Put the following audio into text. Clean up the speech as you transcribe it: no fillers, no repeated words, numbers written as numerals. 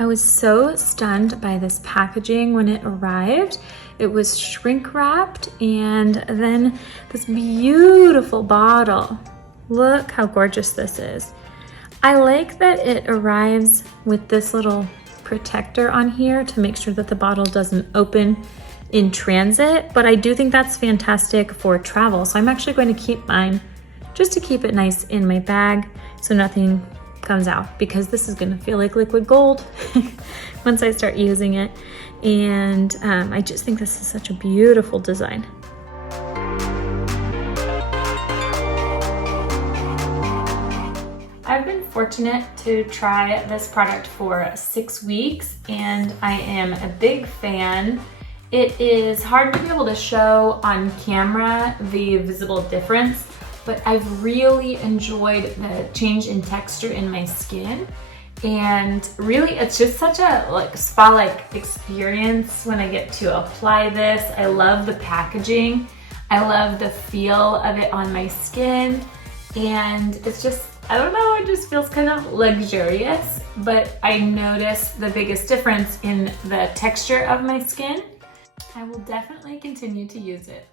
I was so stunned by this packaging when it arrived. It was shrink wrapped and then this beautiful bottle. Look how gorgeous this is. I like that it arrives with this little protector on here to make sure that the bottle doesn't open in transit, but I do think that's fantastic for travel. So I'm actually going to keep mine just to keep it nice in my bag so nothing comes out, because this is gonna feel like liquid gold once I start using it. And I just think this is such a beautiful design. I've been fortunate to try this product for 6 weeks and I am a big fan. It is hard to be able to show on camera the visible difference, but I've really enjoyed the change in texture in my skin. And really, it's just such a spa-like experience when I get to apply this. I love the packaging. I love the feel of it on my skin. And it's just, I don't know, it just feels kind of luxurious, but I notice the biggest difference in the texture of my skin. I will definitely continue to use it.